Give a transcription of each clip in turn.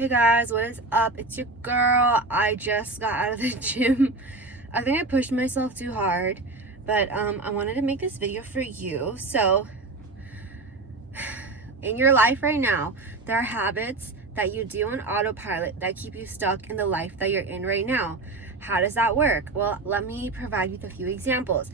Hey guys, what is up? It's your girl. I just got out of the gym. I think I pushed myself too hard, but I wanted to make this video for you. So, in your life right now, there are habits that you do on autopilot that keep you stuck in the life that you're in right now. How does that work? Well, let me provide you with a few examples.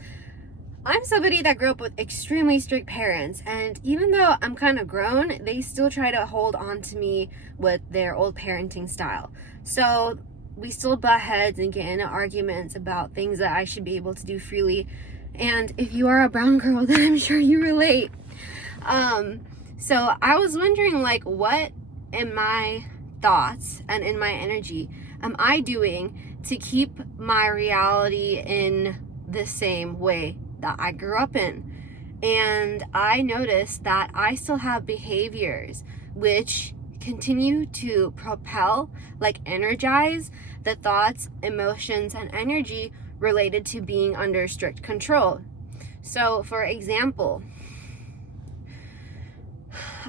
I'm somebody that grew up with extremely strict parents, and even though I'm kind of grown, they still try to hold on to me with their old parenting style. So we still butt heads and get into arguments about things that I should be able to do freely. And if you are a brown girl, then I'm sure you relate. So I was wondering, what in my thoughts and in my energy am I doing to keep my reality in the same way that I grew up in? And I noticed that I still have behaviors which continue to propel, energize the thoughts, emotions, and energy related to being under strict control. So, for example,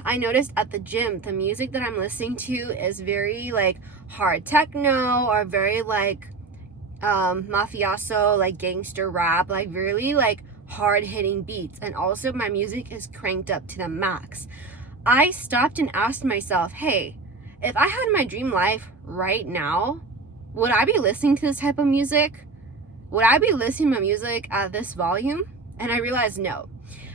I noticed at the gym, the music that I'm listening to is very hard techno, or very mafioso, gangster rap, really hard hitting beats. And also my music is cranked up to the max. I stopped and asked myself, hey, if I had my dream life right now, would I be listening to this type of music? Would I be listening to music at this volume? And I realized no.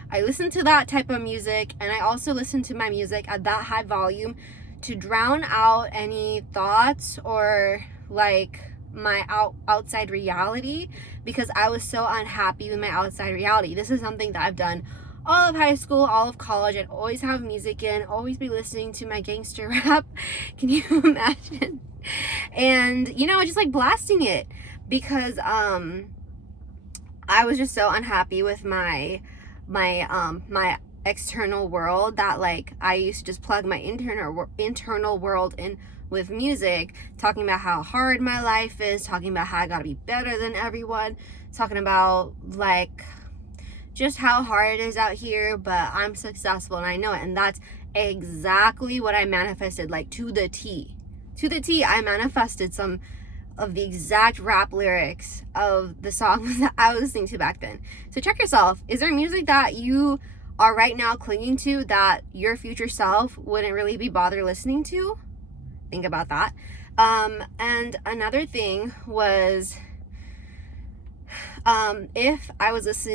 I listen to that type of music, and I also listen to my music at that high volume to drown out any thoughts or my outside reality, because I was so unhappy with my outside reality. This is something that I've done all of high school, all of college. I'd always have music in, always be listening to my gangster rap. Can you imagine? And just blasting it, because I was just so unhappy with my external world that I used to just plug my internal world in with music, talking about how hard my life is, talking about how I gotta be better than everyone, talking about just how hard it is out here, but I'm successful and I know it. And that's exactly what I manifested, to the T. To the T, I manifested some of the exact rap lyrics of the songs that I was listening to back then. So check yourself. Is there music that you are right now clinging to that your future self wouldn't really be bothered listening to? Think about that. And another thing was, if I was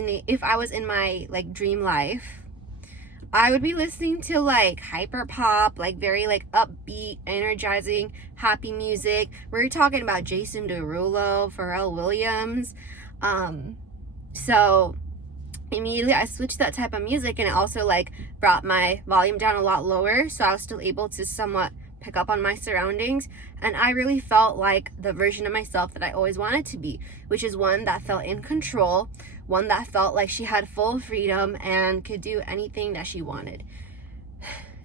in my dream life, I would be listening to hyper pop, very upbeat, energizing, happy music. We're talking about Jason Derulo, Pharrell Williams. So immediately I switched that type of music, and it also brought my volume down a lot lower, so I was still able to somewhat pick up on my surroundings. And I really felt like the version of myself that I always wanted to be, which is one that felt in control, one that felt like she had full freedom and could do anything that she wanted.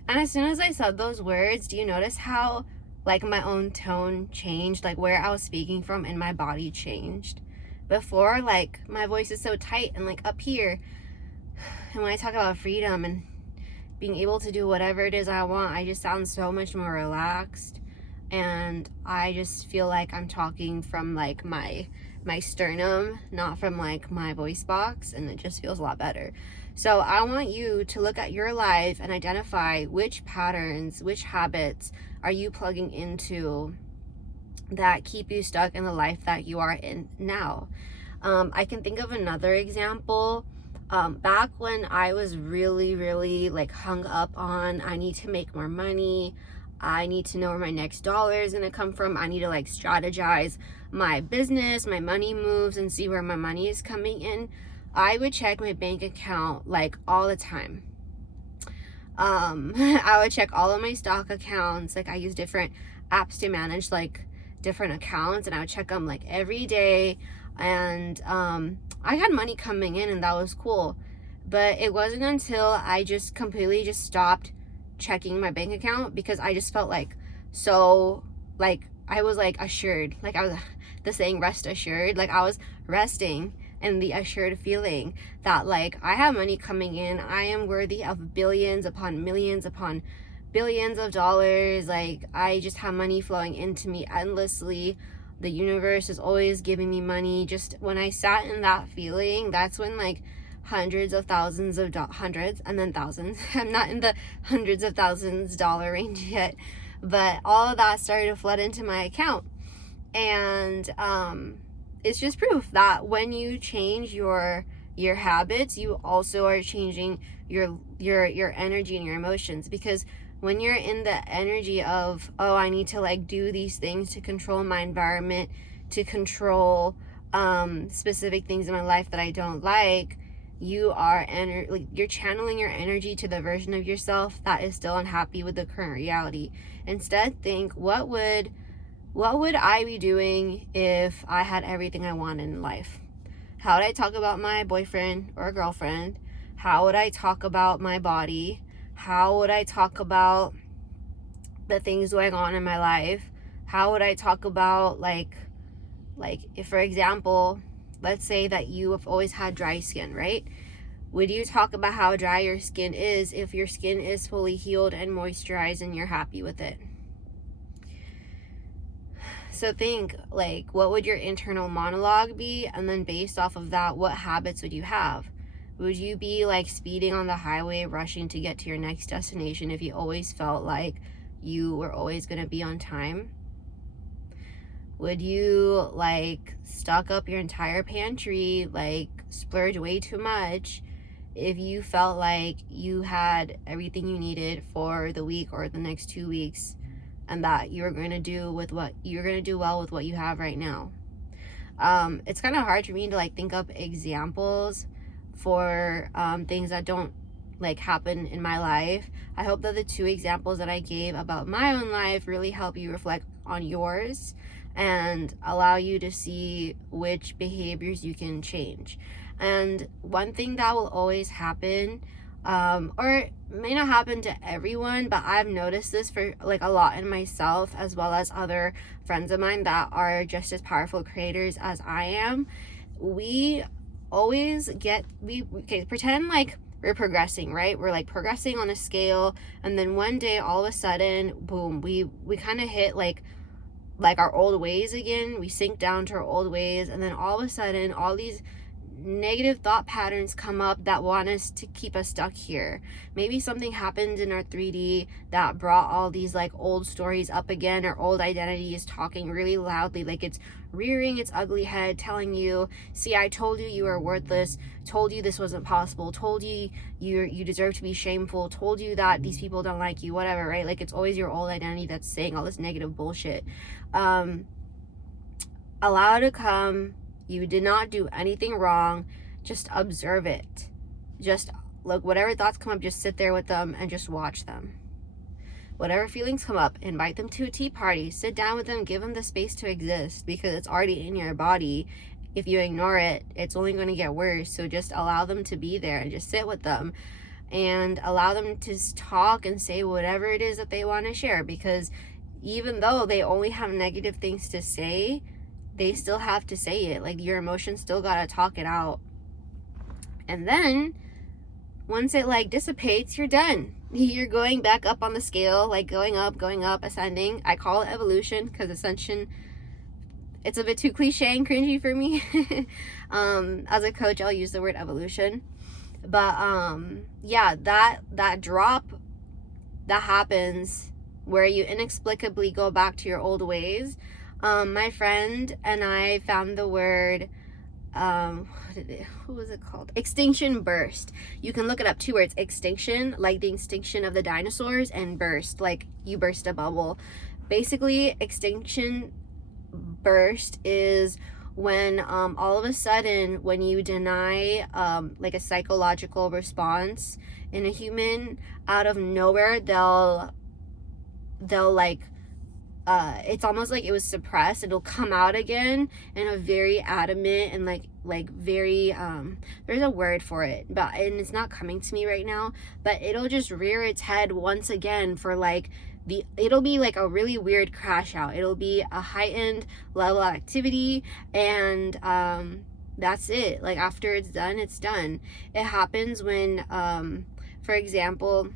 And as soon as I said those words, do you notice how my own tone changed, where I was speaking from in my body changed? Before, my voice is so tight and up here, and when I talk about freedom and being able to do whatever it is I want, I just sound so much more relaxed, and I just feel like I'm talking from my sternum, not from my voice box, and it just feels a lot better. So I want you to look at your life and identify which patterns, which habits are you plugging into that keep you stuck in the life that you are in now. I can think of another example. Back when I was really hung up on, I need to make more money, I need to know where my next dollar is gonna come from, I need to strategize my business, my money moves, and see where my money is coming in, I would check my bank account all the time. I would check all of my stock accounts. I use different apps to manage different accounts, and I would check them every day. And I had money coming in, and that was cool. But it wasn't until I just completely stopped checking my bank account, because I just felt so I was assured, I was the saying rest assured, I was resting in the assured feeling that I have money coming in, I am worthy of billions upon millions upon billions of dollars. Like, I just have money flowing into me endlessly. The universe is always giving me money. Just when I sat in that feeling, that's when like hundreds of thousands of hundreds and then thousands. I'm not in the hundreds of thousands dollar range yet, but all of that started to flood into my account. And it's just proof that when you change your habits, you also are changing your energy and your emotions. Because when you're in the energy of, oh, I need to like do these things to control my environment, to control specific things in my life that I don't like, you are you're channeling your energy to the version of yourself that is still unhappy with the current reality. Instead, think, what would I be doing if I had everything I wanted in life? How would I talk about my boyfriend or girlfriend? How would I talk about my body? How would I talk about the things going on in my life? How would I talk about like if, for example, let's say that you have always had dry skin, right? Would you talk about how dry your skin is if your skin is fully healed and moisturized and you're happy with it? So think, like, what would your internal monologue be? And then based off of that, what habits would you have? Would you be like speeding on the highway, rushing to get to your next destination if you always felt like you were always going to be on time? Would you like stock up your entire pantry, like splurge way too much if you felt like you had everything you needed for the week or the next 2 weeks, and that you're going to do well with what you have right now? It's kind of hard for me to like think up examples for things that don't like happen in my life. I hope that the 2 examples that I gave about my own life really help you reflect on yours and allow you to see which behaviors you can change. And one thing that will always happen, or it may not happen to everyone, but I've noticed this for like a lot in myself, as well as other friends of mine that are just as powerful creators as I am. We always pretend like we're progressing, right? We're like progressing on a scale, and then one day all of a sudden, boom, we kind of hit like our old ways again. We sink down to our old ways, and then all of a sudden all these negative thought patterns come up that want us to keep us stuck here. Maybe something happened in our 3D that brought all these like old stories up again. Our old identity is talking really loudly, like it's rearing its ugly head, telling you, see, I told you you were worthless, told you this wasn't possible, told you you deserve to be shameful, told you that these people don't like you, whatever, right? Like it's always your old identity that's saying all this negative bullshit. Allow it to come. You did not do anything wrong. Just observe it. Just look, whatever thoughts come up, just sit there with them and just watch them. Whatever feelings come up, invite them to a tea party, sit down with them, give them the space to exist, because it's already in your body. If you ignore it, it's only going to get worse. So just allow them to be there and just sit with them and allow them to talk and say whatever it is that they want to share, because even though they only have negative things to say, they still have to say it. Like, your emotions still gotta talk it out. And then once it like dissipates, you're done. You're going back up on the scale, like going up, ascending. I call it evolution because ascension, it's a bit too cliche and cringy for me. As a coach, I'll use the word evolution. But yeah, that drop that happens where you inexplicably go back to your old ways. My friend and I found the word, what was it called? Extinction burst. You can look it up, 2 words, extinction, like the extinction of the dinosaurs, and burst, like you burst a bubble. Basically, extinction burst is when all of a sudden, when you deny like a psychological response in a human, out of nowhere, they'll like, it's almost like it was suppressed. It'll come out again in a very adamant and like very there's a word for it, and it's not coming to me right now, but it'll just rear its head once again for like it'll be like a really weird crash out. It'll be a heightened level of activity, and that's it. Like, after it's done, it's done. It happens when for example,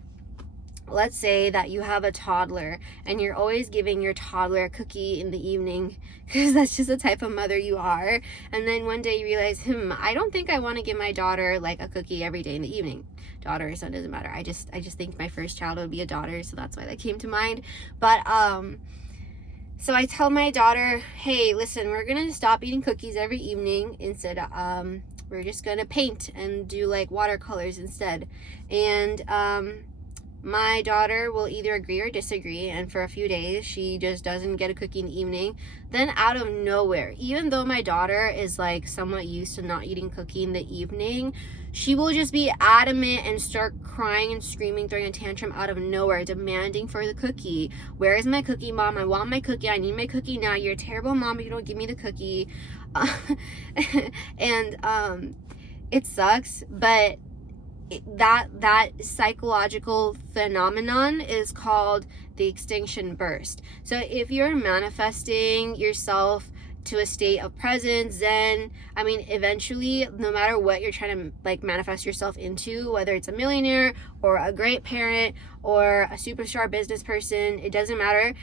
let's say that you have a toddler and you're always giving your toddler a cookie in the evening because that's just the type of mother you are, and then one day you realize, I don't think I want to give my daughter like a cookie every day in the evening. Daughter or son, doesn't matter. I just think my first child would be a daughter, so that's why that came to mind. But so I tell my daughter, hey, listen, we're gonna stop eating cookies every evening. Instead, we're just gonna paint and do like watercolors instead. And my daughter will either agree or disagree, and for a few days she just doesn't get a cookie in the evening. Then out of nowhere, even though my daughter is like somewhat used to not eating cookie in the evening, she will just be adamant and start crying and screaming, throwing a tantrum out of nowhere, demanding for the cookie. Where is my cookie, Mom? I want my cookie. I need my cookie now. You're a terrible mom if you don't give me the cookie. And it sucks, but that psychological phenomenon is called the extinction burst. So if you're manifesting yourself to a state of presence, Zen, eventually, no matter what you're trying to like manifest yourself into, whether it's a millionaire or a great parent or a superstar business person, it doesn't matter.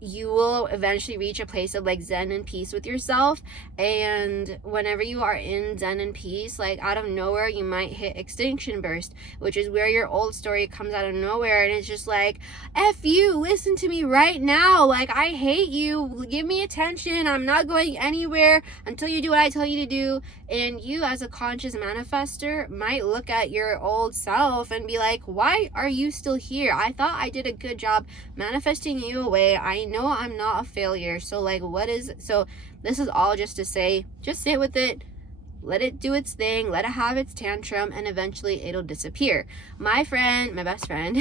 You will eventually reach a place of like Zen and peace with yourself. And whenever you are in Zen and peace, like out of nowhere, you might hit extinction burst, which is where your old story comes out of nowhere. And it's just like, F you, listen to me right now. Like, I hate you. Give me attention. I'm not going anywhere until you do what I tell you to do. And you, as a conscious manifester, might look at your old self and be like, why are you still here? I thought I did a good job manifesting you away. I know I'm not a failure. So like, so this is all just to say, just sit with it, let it do its thing, let it have its tantrum, and eventually it'll disappear. My best friend,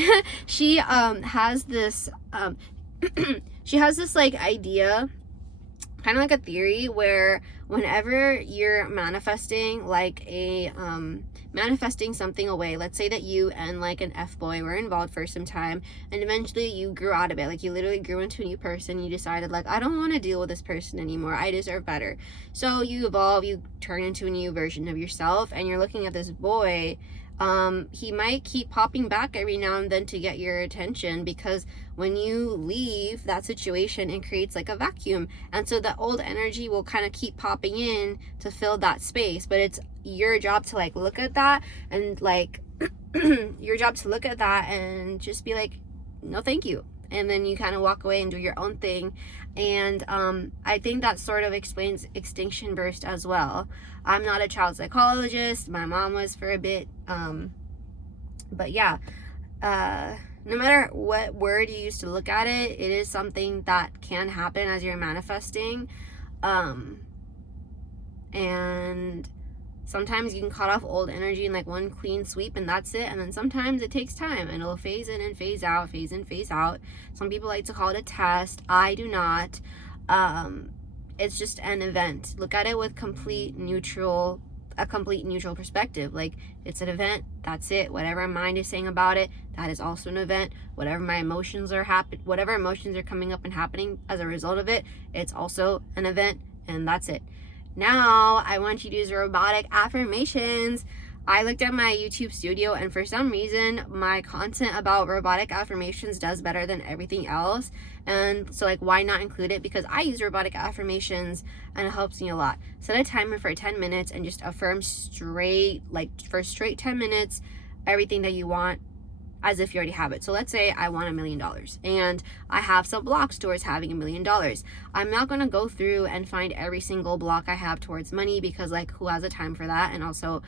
she has this like idea, kind of like a theory, where whenever you're manifesting like manifesting something away, let's say that you and like an F-boy were involved for some time and eventually you grew out of it, like you literally grew into a new person, you decided like, I don't want to deal with this person anymore, I deserve better. So you evolve, you turn into a new version of yourself, and you're looking at this boy. He might keep popping back every now and then to get your attention, because when you leave that situation, it creates like a vacuum, and so the old energy will kind of keep popping in to fill that space. But it's your job to like look at that and like your job to look at that and just be like, no thank you, and then you kind of walk away and do your own thing. And I think that sort of explains extinction burst as well. I'm not a child psychologist, my mom was for a bit, but yeah, no matter what word you use to look at it, it is something that can happen as you're manifesting. And sometimes you can cut off old energy in like one clean sweep and that's it. And then sometimes it takes time and it'll phase in and phase out, phase in, phase out. Some people like to call it a test. I do not. It's just an event. Look at it with a complete neutral perspective. Like, it's an event, that's it. Whatever my mind is saying about it, that is also an event. Whatever my emotions are whatever emotions are coming up and happening as a result of it, it's also an event, and that's it. Now I want you to use robotic affirmations. I looked at my YouTube studio, and for some reason my content about robotic affirmations does better than everything else. And so like, why not include it? Because I use robotic affirmations and it helps me a lot. Set a timer for 10 minutes and just affirm straight 10 minutes everything that you want, as if you already have it. So let's say I want $1 million and I have some blocks towards having $1 million. I'm not going to go through and find every single block I have towards money, because like, who has the time for that? And also,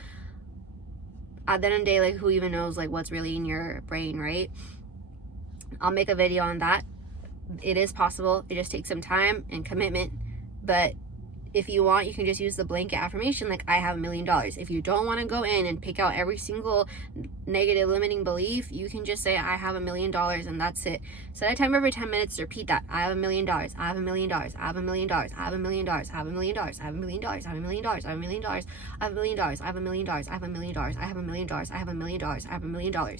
at the end of the day, like, who even knows like what's really in your brain, right? I'll make a video on that. It is possible. It just takes some time and commitment. But if you want, you can just use the blanket affirmation like, I have $1 million. If you don't want to go in and pick out every single negative limiting belief, you can just say, I have $1 million, and that's it. Set a timer for 10 minutes to repeat that. I have $1 million. I have $1 million. I have $1 million. I have $1 million. I have $1 million. I have $1 million. I have $1 million. I have $1 million. I have $1 million. I have $1 million. I have $1 million. I have $1 million. I have $1 million. I have $1 million. I have $1 million.